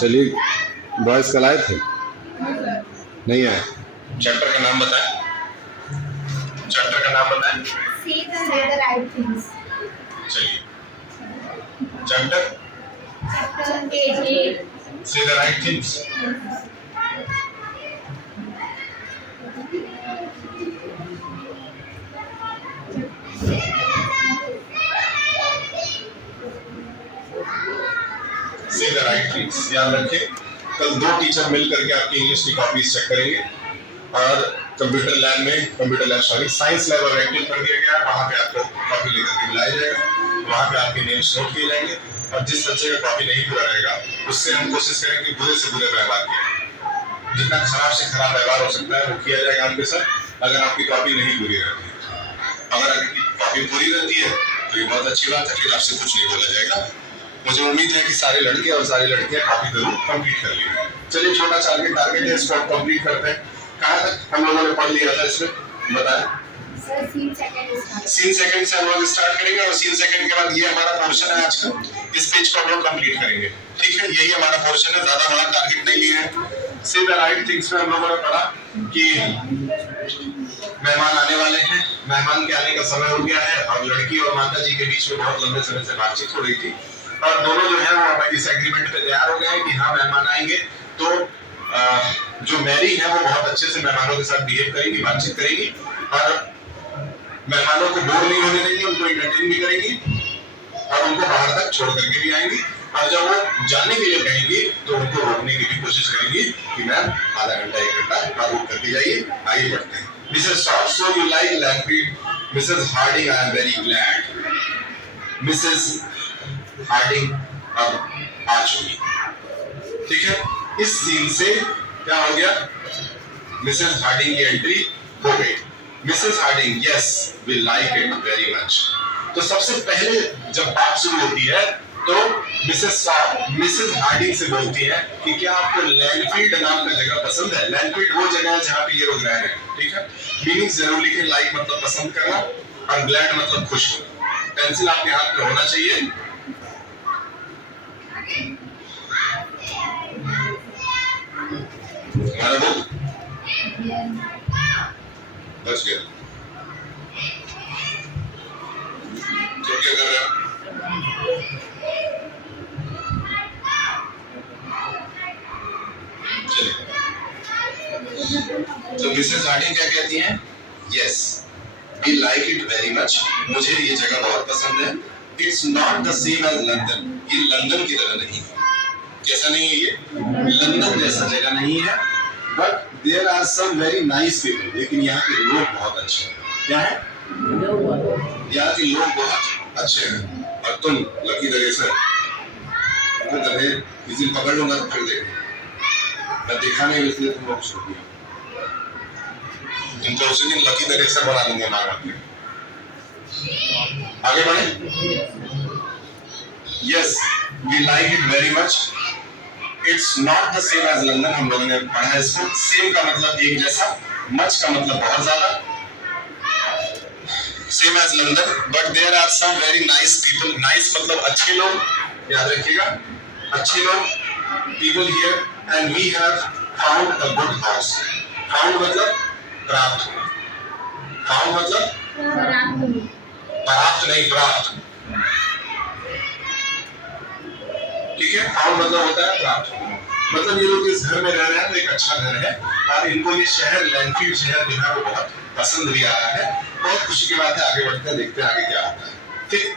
चलिए, बॉयज कल आए थे? नहीं आए। चैप्टर का नाम बताएं। चैप्टर का नाम बताएं। See the right things. चलिए, chapter Chapter 8. Say the right things. Say the right things. याद रखें, कल दो टीचर मिल करके आपकी इंग्लिश की कॉपीज चेक करेंगे और कंप्यूटर लैब साइंस लैब और एक्टिव कर दिया गया है। वहाँ पे आपको कॉपी लेकर के बुलाया जाएगा, वहाँ पे आपके नेम्स नोट किए जाएंगे और जिस बच्चे का कॉपी नहीं पूरा रहेगा उससे हम कोशिश करेंगे कि बुरे से बुरे व्यवहार किया, जितना खराब से खराब व्यवहार हो सकता है वो किया जाएगा आपके साथ अगर आपकी कॉपी नहीं पूरी रहती है। अगर आपकी कॉपी पूरी रहती है तो ये बहुत अच्छी बात है, फिर आपसे कुछ नहीं बोला जाएगा। मुझे उम्मीद है कि सारे लड़के और सारी लड़कियां कॉपी जरूर कंप्लीट कर लेंगे। चलिए, छोटा सा टारगेट है, इसको कंप्लीट करते हैं। कहाँ तक हम लोगों ने पढ़ लिया था इसमें बताएं? सीन सेकंड से हम लोग स्टार्ट करेंगे और सीन सेकंड के बाद ये हमारा पोर्शन है आज का। इस पेज को हम लोग कंप्लीट करेंगे, ठीक है? यही हमारा पोर्शन है, ज्यादा बड़ा टारगेट नहीं लिए है। से द राइट थिंग्स में हम लोगों ने पढ़ा कि मेहमान आने वाले हैं, मेहमान के आने का समय हो गया है और लड़की और माता जी के बीच में बहुत लंबे समय से बातचीत हो रही थी और दोनों जो है वो इस एग्रीमेंट पे तैयार हो गए हैं कि हाँ मेहमान आएंगे तो जो मैरी है वो बहुत अच्छे से मेहमानों के साथ बिहेव करेगी, बातचीत करेगी और मेहमानों को बोर नहीं होने देंगी, उनको एंटरटेन भी करेंगी और उनको बाहर तक छोड़ करके भी आएंगी और जब वो जाने के लिए कहेंगी तो उनको रोकने की भी कोशिश करेंगी कि मैम आधा घंटा 1 घंटा आप रुक करके जाइए, आगे बढ़ते हैं। Mrs Shaw, so you like language? Mrs Harding, I am very glad. Mrs Harding अब आ चुकी, ठीक है? इस सीन से क्या हो गया? मिसेस हार्डिंग की एंट्री हो गई। Mrs Harding, yes we like it very much. तो सबसे पहले जब बात शुरू होती है तो मिसेस हार्डिंग से बोलती है कि क्या आपको लैंडफील्ड नाम का जगह पसंद है? लैंडफील्ड वो जगह है जहाँ पे ये लोग रह रहे हैं, ठीक है? मीनिंग जरूर लिखें, लाइक मतलब पसंद करना और ग्लैड मतलब खुश होना। पेंसिल आपके हाथ में होना चाहिए। हमारा बुक बच गया, तो क्या कर रहे हैं? चलिए, तो मिसेस हार्डिंग क्या कहती हैं? Yes we like it very much, मुझे ये जगह बहुत पसंद है। It's not the same as London, ये लंदन की तरह नहीं है। कैसा नहीं है? ये लंदन जैसा जगह नहीं है। But there are some very nice people, लेकिन यहाँ के लोग बहुत अच्छे हैं। क्या है? यहाँ के लोग बहुत अच्छे हैं। और तुम लकी दरेसर किसी पकड़ लूंगा तो फिर देख, मैं देखा नहीं इसलिए तुम लोग छोड़ दिया। इनको उसी दिन लकी दरेसर बना दूंगा मार के। आगे बढ़े। Yes we like it very much, it's not the same as London, हम लोगों ने पढ़ा है इसको। सेम का मतलब एक जैसा, मच का मतलब बहुत ज्यादा, same as London. But there are some very nice people, nice मतलब अच्छे लोग, याद रखिएगा, अच्छे लोग, people here and we have found a good house. Found मतलब प्राप्त होना, फाउंड मतलब प्राप्त नहीं, प्राप्त, ठीक है? फाउंड मतलब होता है प्राप्त होना, मतलब ये लोग इस घर में रह रहे हैं, एक अच्छा घर है और इनको ये शहर लैंडफील्ड शहर जो है वो बहुत पसंद भी आ रहा है। बहुत खुशी की बात है। आगे बढ़ते हैं, देखते हैं आगे क्या होता है, ठीक?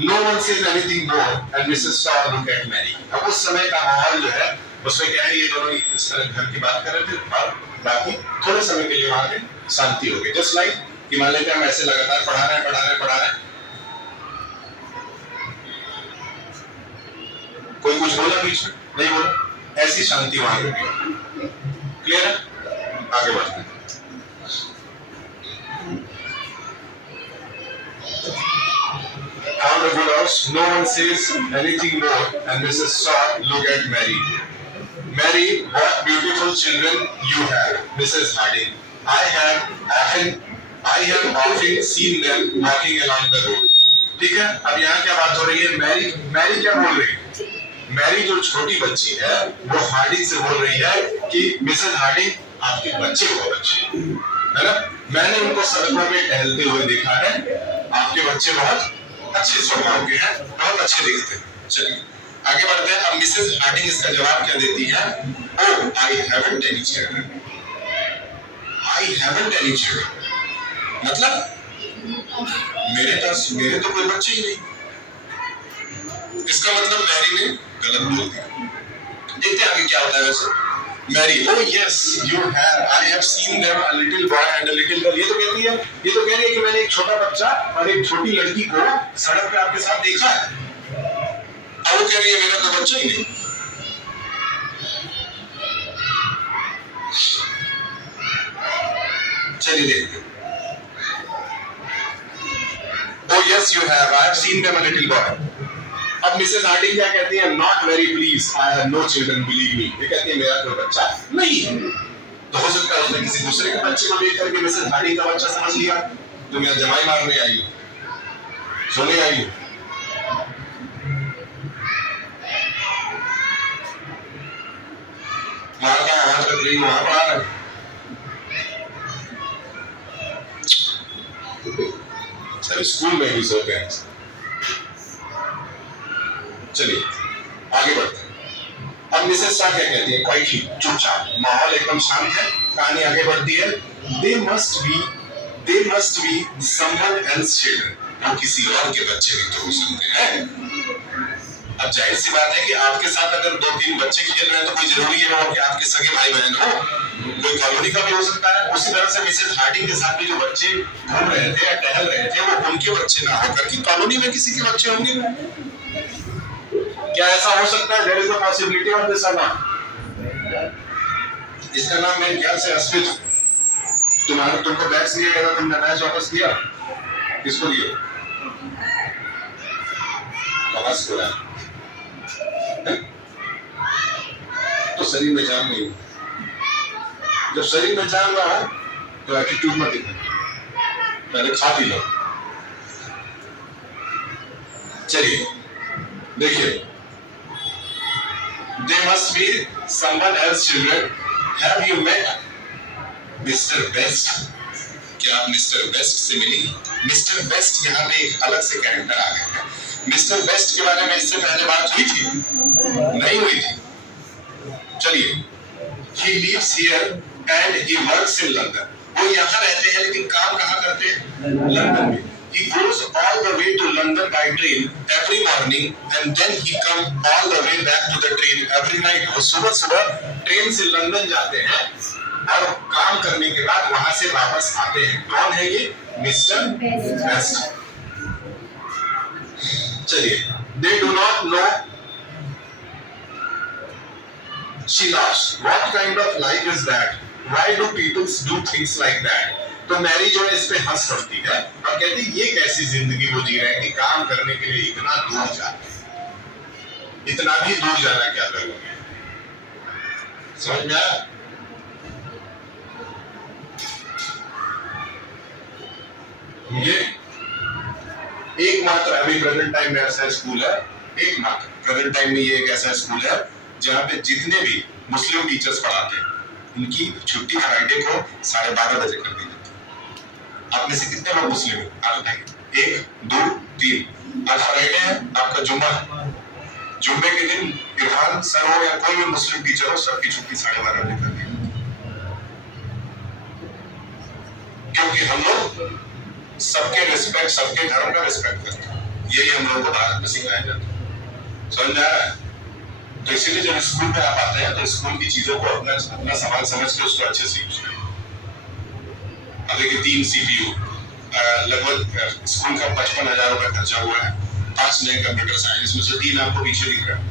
No one says anything more and Mrs. Shaw look at Mary. अब उस समय का माहौल जो है उसमें क्या है, ये दोनों इस तरह घर की बात कर रहे थे और बाकी थोड़े समय के लिए वहां पे शांति हो गई। जस्ट लाइक कि मान लेते हैं हम ऐसे लगातार पढ़ा रहे हैं, कोई कुछ बोला बीच में? नहीं बोला, ऐसी शांति वहां पे। क्लियर है? आगे बढ़ते हैं। Found a good house. No one says anything more, and Mrs. Shaw look at Mary. Mary, what beautiful children you have, Mrs. Harding. I have often seen them walking along the road. ठीक है? अब यहाँ क्या बात हो रही है? Mary क्या बोल रही है? मेरी जो छोटी बच्ची है वो हार्डिंग से बोल रही है कि मिसेस हार्डिंग आपके बच्चे बहुत अच्छे है ना, मैंने उनको सड़कों में टहलते हुए देखा है, आपके बच्चे बहुत अच्छे स्वभाव के हैं, बहुत अच्छे दिखते हैं। चलिए आगे बढ़ते हैं। अब मिसेस हार्डिंग इसका जवाब क्या देती है? Oh I haven't any children, I haven't any children, मतलब मेरे तो कोई बच्चे ही नहीं। इसका मतलब मैरी ने गलत बोल दिया। देखते हैं आगे क्या होता है। वैसे Mary, oh yes you have, I have seen them, a little boy and a little girl, ये तो कहती है, ये तो कह रही है कि मैंने एक छोटा बच्चा और एक छोटी लड़की को सड़क पे आपके साथ देखा है। अब वो कह रही है मेरा तो बच्चा ही नहीं। चलिए देखते हैं। Oh yes you have, I have seen them, a little boy। अब मिसेस हार्डिंग क्या कहती है? Not very please, I have no children, believe me. ये कहती है मेरा कोई बच्चा नहीं है। तो हो सकता है उसने किसी दूसरे के बच्चे को देख करके मिसेस हार्डिंग का बच्चा समझ लिया। तो मैं जमाई मारने आई हूँ, सोने आई हूँ। मारता आवाज कर रही हूँ, वहां पर आ रहा है। सर स्कूल में भी सोते हैं। चलिए आगे बढ़ते हैं। अब मिसेस शाह क्या कहती है? क्वाइटली, चुपचाप, माहौल एकदम शांत है, कहानी आगे बढ़ती है। They must be someone else children, वो किसी और के बच्चे भी तो हो सकते हैं। अब जाहिर सी बात है कि आपके साथ अगर 2-3 बच्चे खेल रहे हैं तो कोई जरूरी है वो कि आपके सगे भाई बहन हो, कोई कॉलोनी का भी हो सकता है। उसी तरह से मिसेस हार्डिंग के साथ भी जो बच्चे घूम रहे थे या टहल रहे थे वो उनके बच्चे ना होकर के कॉलोनी में किसी के बच्चे होंगे। क्या ऐसा हो सकता है? There is a possibility of this or not? इसका नाम मेरे ख्याल से अस्मित। तुमको बैग्स दिया गया था, तुमने मैच वापस किया, किसको दिया? वापस को तो शरीर में जान नहीं। जब शरीर में जान रहा है तो एटीट्यूड मत दिखाना, पहले खा पी लो। चलिए देखिए, they must be someone else children। Have you met Mr. Best? क्या आप मिस्टर बेस्ट से मिली? मिस्टर बेस्ट यहाँ पे एक अलग से कैरेक्टर आ गए हैं। मिस्टर बेस्ट के बारे में इससे पहले बात हुई थी? नहीं हुई थी। चलिए, he lives here and he works in London। वो यहाँ रहते हैं लेकिन काम कहाँ करते हैं? लंदन में। He goes all the way to London by train every morning and then he come all the way back to the train every night। वो सुबह ट्रेन से लंदन जाते हैं और काम करने के बाद वहां से वापस आते हैं। कौन है ये? Mister best. चलिए, they do not know she laughs। What kind of life is that? Why do people do things like that? तो मैरी जो है इस पे हंस पड़ती है और कहती है ये कैसी जिंदगी वो जी रहे हैं कि काम करने के लिए इतना दूर जाते हैं। इतना भी दूर जाना क्या करोगे? समझ में आया? ये एकमात्र अभी प्रेजेंट टाइम में ऐसा स्कूल है, एकमात्र प्रेजेंट टाइम में ये एक ऐसा स्कूल है जहाँ पे जितने भी मुस्लिम टीचर्स पढ़ाते हैं उनकी छुट्टी फ्राइडे को 12:30 बजे कर दी जाती है। आप में से कितने लोग मुस्लिम हैं? आप बताइए। 1 2 3। आज फ्राइडे है, आपका जुम्मा है। जुम्मे के दिन इरफान सर हो या कोई भी मुस्लिम टीचर हो, सबकी छुट्टी 12:30 बजे कर दी। क्योंकि हम लोग सबके रिस्पेक्ट, सबके धर्म का रिस्पेक्ट करते हैं। यही हम लोगों को भारत में सिखाया जाता है। समझ आ रहा है? तो इसीलिए जब स्कूल में आप आते हैं तो स्कूल की चीजों को अपना सामान समझ के उसको अच्छे से यूज करें। अब देखिए 3 CPU, लगभग स्कूल का 55,000 रुपए खर्चा हुआ है। 5 नए कंप्यूटर आए, इसमें से 3 आपको पीछे दिख रहा है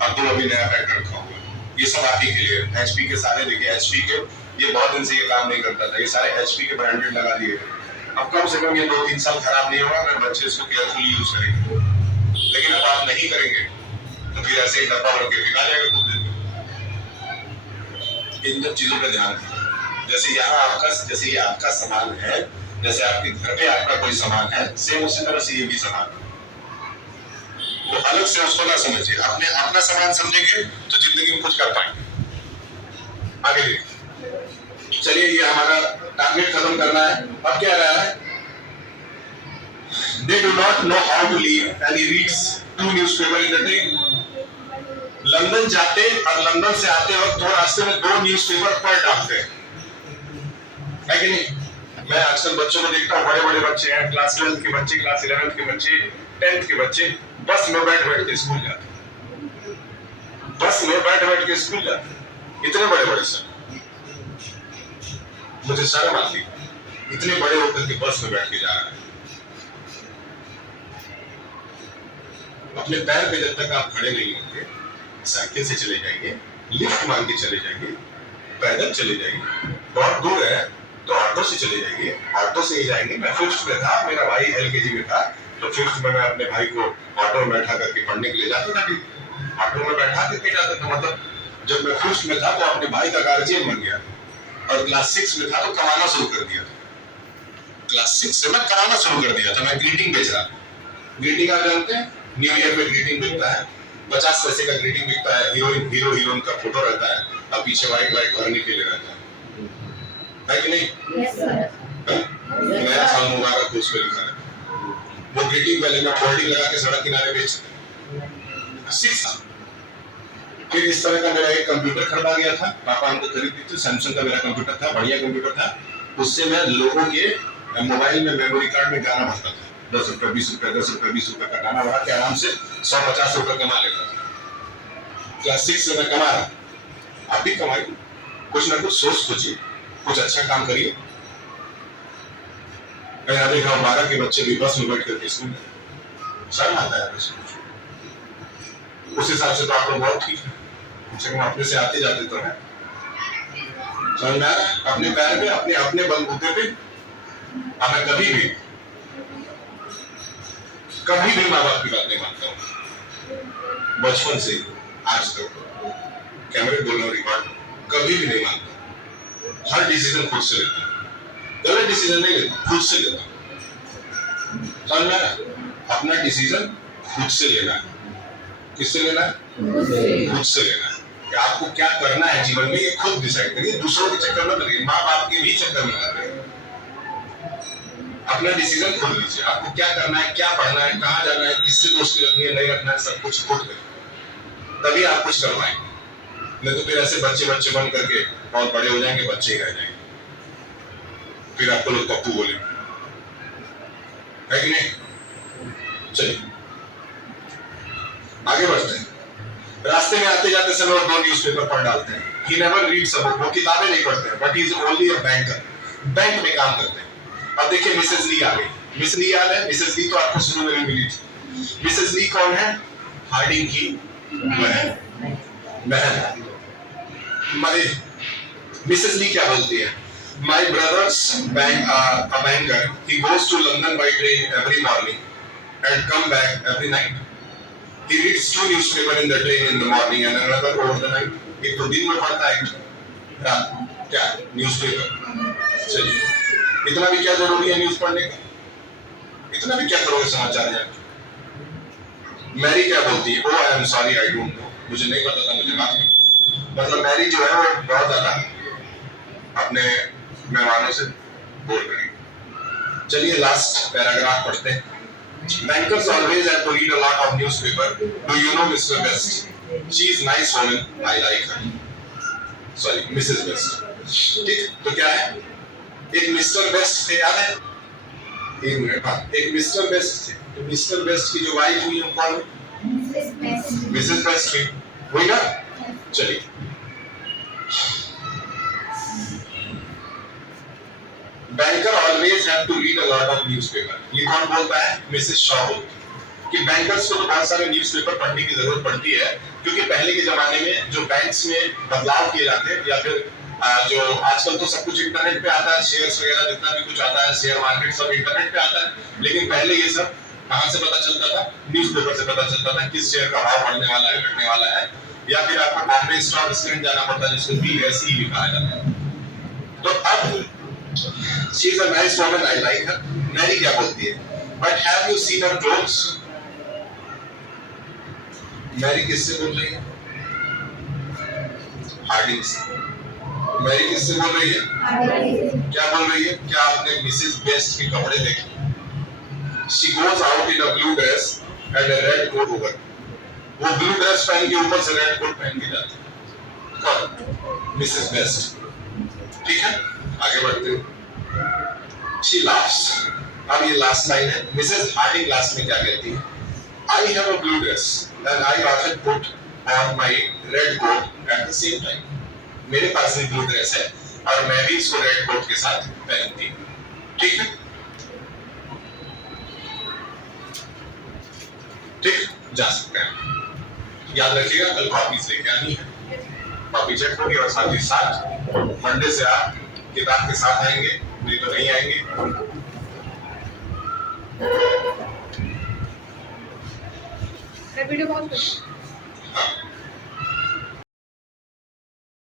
और 2 अभी नया पैक रखा हुआ है। ये सब आप ही के लिए। HP के सारे देखिए, HP के ये बहुत दिन से ये काम नहीं करता था, ये सारे HP के ब्रांडेड लगा दिए गए। अब कम से कम ये 2-3 साल खराब नहीं होगा अगर बच्चे इसको केयरफुली यूज करेंगे। लेकिन अब आप नहीं करेंगे तो फिर ऐसे ही डब्बा भर के बिका जाएगा कुछ दिन में। इन सब चीजों पर ध्यान दीजिए। जैसे जैसे ये आपका सामान है, जैसे आपके घर पे आपका कोई सामान है, सेम उसी तरह से ये भी सामान है। वो अलग से उसको ना समझिए, अपने अपना सामान समझेंगे तो जिंदगी में कुछ कर पाएंगे। आगे देखिए, चलिए ये हमारा टारगेट खत्म करना है। अब क्या रहा है, they do not know how to leave and he reads 2 newspaper in the day। London जाते और लंदन से आते वक्त वो रास्ते में 2 न्यूज़पेपर पढ़ डालते हैं, है कि नहीं? मैं आजकल बच्चों को देखता हूँ, बड़े बड़े बच्चे हैं, क्लास 12 के बच्चे, क्लास 11 के बच्चे, 10th के बच्चे बस में बैठ बैठ के स्कूल जाते हैं, बस में बैठ बैठ के स्कूल जाते हैं। इतने बड़े बड़े सर, मुझे शर्म आती है, इतने बड़े होकर के बस में बैठ के जा रहे हैं। अपने पैर पे जब तक आप खड़े नहीं होंगे, साइकिल से चले जाइए, लिफ्ट मांग के चले जाइए, पैदल चले जाइए, बहुत दूर है तो ऑटो से चले जाइए, ऑटो से ही जाएंगे। मैं 5th में था, मेरा भाई LKG में था, तो 5th में मैं अपने भाई को ऑटो में बैठा करके पढ़ने के लिए जाता था, ऑटो में बैठा करके जाता था। मतलब जब मैं 5th में था तो अपने भाई का गार्जियन बन गया, और क्लास 6 में था तो कमाना शुरू कर दिया था। क्लास 6 से मैं कमाना शुरू कर दिया था, मैं ग्रीटिंग बेच रहा। ग्रीटिंग आप जानते हैं, न्यू ईयर में ग्रीटिंग बिकता है, 50 पैसे का ग्रीटिंग बिकता है, हीरोइन का फोटो रहता है और पीछे व्हाइट भरने के लिए रहता है कि नहीं? Yes, sir. नया साल मुबारक हो उसमें लिखा है। वो ग्रीटिंग पहले मैं फोल्डिंग लगा के सड़क किनारे बेच 6 साल। फिर इस तरह का मेरा एक कंप्यूटर खरीदा गया था, पापा हमको खरीद दी थी, सैमसंग का मेरा कंप्यूटर था, बढ़िया कंप्यूटर था। उससे मैं लोगों के मोबाइल में मेमोरी कार्ड में गाना भरता था, 10 रुपए 20 रुपए 10 रुपए 20 रुपए का गाना भरा के आराम से 150 रुपए कमा लेता था। क्लास 6 से मैं कमा रहा, आप भी कमाइए, कुछ ना कुछ सोच सोचिए, कुछ अच्छा काम करिए। मैं देखा 12 के बच्चे भी बस में बैठ करके स्कूल, शर्म आता है बस। उस हिसाब से तो आप लोग बहुत ठीक है, हम अपने से आते जाते तो है, समझ में आ रहा है? अपने पैर पे, अपने अपने बलबूते पे। अब मैं कभी भी माँ बाप की बात नहीं मानता हूँ, बचपन से आज तक, कैमरे बोलना रिकॉर्ड कभी भी नहीं मानता। हर डिसीजन खुद से लेता, गलत डिसीजन नहीं लेता, खुद से लेता। समझ में आ रहा है? अपना डिसीजन खुद से लेना है। किससे लेना है? खुद से लेना है कि आपको क्या करना है जीवन में, ये खुद डिसाइड करिए, दूसरों के चक्कर में लगिए, माँ बाप के भी चक्कर में लग रहे हैं। अपना डिसीजन खुद लीजिए, आपको क्या करना है, क्या पढ़ना है, कहाँ जाना है, किससे दोस्ती रखनी है, नहीं रखना है, सब कुछ खुद करिए, तभी आप कुछ कर पाएंगे। नहीं तो फिर ऐसे बच्चे बच्चे बन करके बहुत बड़े हो जाएंगे, बच्चे ही रह जाएंगे, फिर आपको लोग पप्पू बोले, है कि नहीं? चलिए आगे बढ़ते हैं। रास्ते में आते जाते समय वो 2 न्यूज़पेपर पढ़ डालते हैं। He never reads a book, वो किताबें नहीं पढ़ते हैं, but he is only a banker, bank में काम करते हैं। अब देखिए मिसेस ली आ गई, मिस ली याद है? मिसेस ली तो आपको शुरू में भी मिली थी। मिसेस ली कौन है? हार्डिंग की बहन। मिसेस ली क्या बोलती है? My brother's a banker. He goes to London by train every morning and come back every night. He reads 2 newspapers in the train in the morning and another over the night. एक तो दिन में पढ़ता है, रात क्या newspaper. चलिए, इतना भी क्या जरूरी है न्यूज़ पढ़ने का? इतना भी क्या करोगे समाचार जान? मैरी क्या बोलती है? Oh, I am sorry, I don't know. मुझे नहीं पता था, मुझे माफ करो। मतलब मैरी जो है वो बहुत ज्यादा अपने मेहमानों से बोल रही है। चलिए लास्ट पैराग्राफ पढ़ते हैं। Bankers always have to read a lot of newspaper. Do you know Mr. West? She is nice woman. I like her. Sorry, Mrs. West. ठीक, तो क्या है? एक मिस्टर वेस्ट थे, याद है? एक मिनट, हाँ, एक मिस्टर वेस्ट थे। तो मिस्टर वेस्ट की जो वाइफ हुई है कौन है? मिसेस वेस्ट हुई, हुई ना? चलिए। Banker always have to read a lot of newspaper. ये कौन बोलता है? मिसेस शॉ बोलती है कि बैंकर्स को तो बहुत सारे न्यूज़पेपर पढ़ने की जरूरत पड़ती है, क्योंकि पहले के जमाने में जो बैंक्स में बदलाव किए जाते हैं, या फिर जो आजकल तो सब कुछ इंटरनेट पे आता है, शेयर्स वगैरह जितना भी कुछ आता है, शेयर मार्केट सब इंटरनेट पे आता है, लेकिन पहले ये सब कहाँ से पता चलता था? न्यूज़पेपर से पता चलता था किस शेयर का भाव बढ़ने वाला है, घटने वाला है, या फिर आपको बॉम्बे स्टॉक एक्सचेंज जाना पड़ता है जिसको BSE लिखा जाता है। तो अब she is a nice woman, I like her. Mary क्या बोलती है? But have you seen her clothes? Mary किससे बोल रही है? हार्डिंग से। मैरी किससे बोल रही है? क्या बोल रही है? क्या आपने मिसेस बेस्ट के कपड़े देखे? She goes out in a blue dress and a red coat over. वो ब्लू ड्रेस पहन के ऊपर से रेड कोट पहन के जाती है। कौन? Mrs best. ठीक है, आगे बढ़ते हैं। She laughs. अब ये लास्ट लाइन है। मिसेस हार्डिंग लास्ट में क्या कहती है? I have a blue dress and I often put on my red coat at the same time. मेरे पास भी ब्लू ड्रेस है और मैं भी इसको रेड कोट के साथ पहनती हूँ। ठीक है, ठीक, जा सकते हैं। याद रखिएगा कल कॉपीज लेके आनी है, कॉपी चेक होगी और साथ ही साथ मंडे से आप किताब के साथ आएंगे, नहीं तो नहीं आएंगे। वीडियो पॉज कर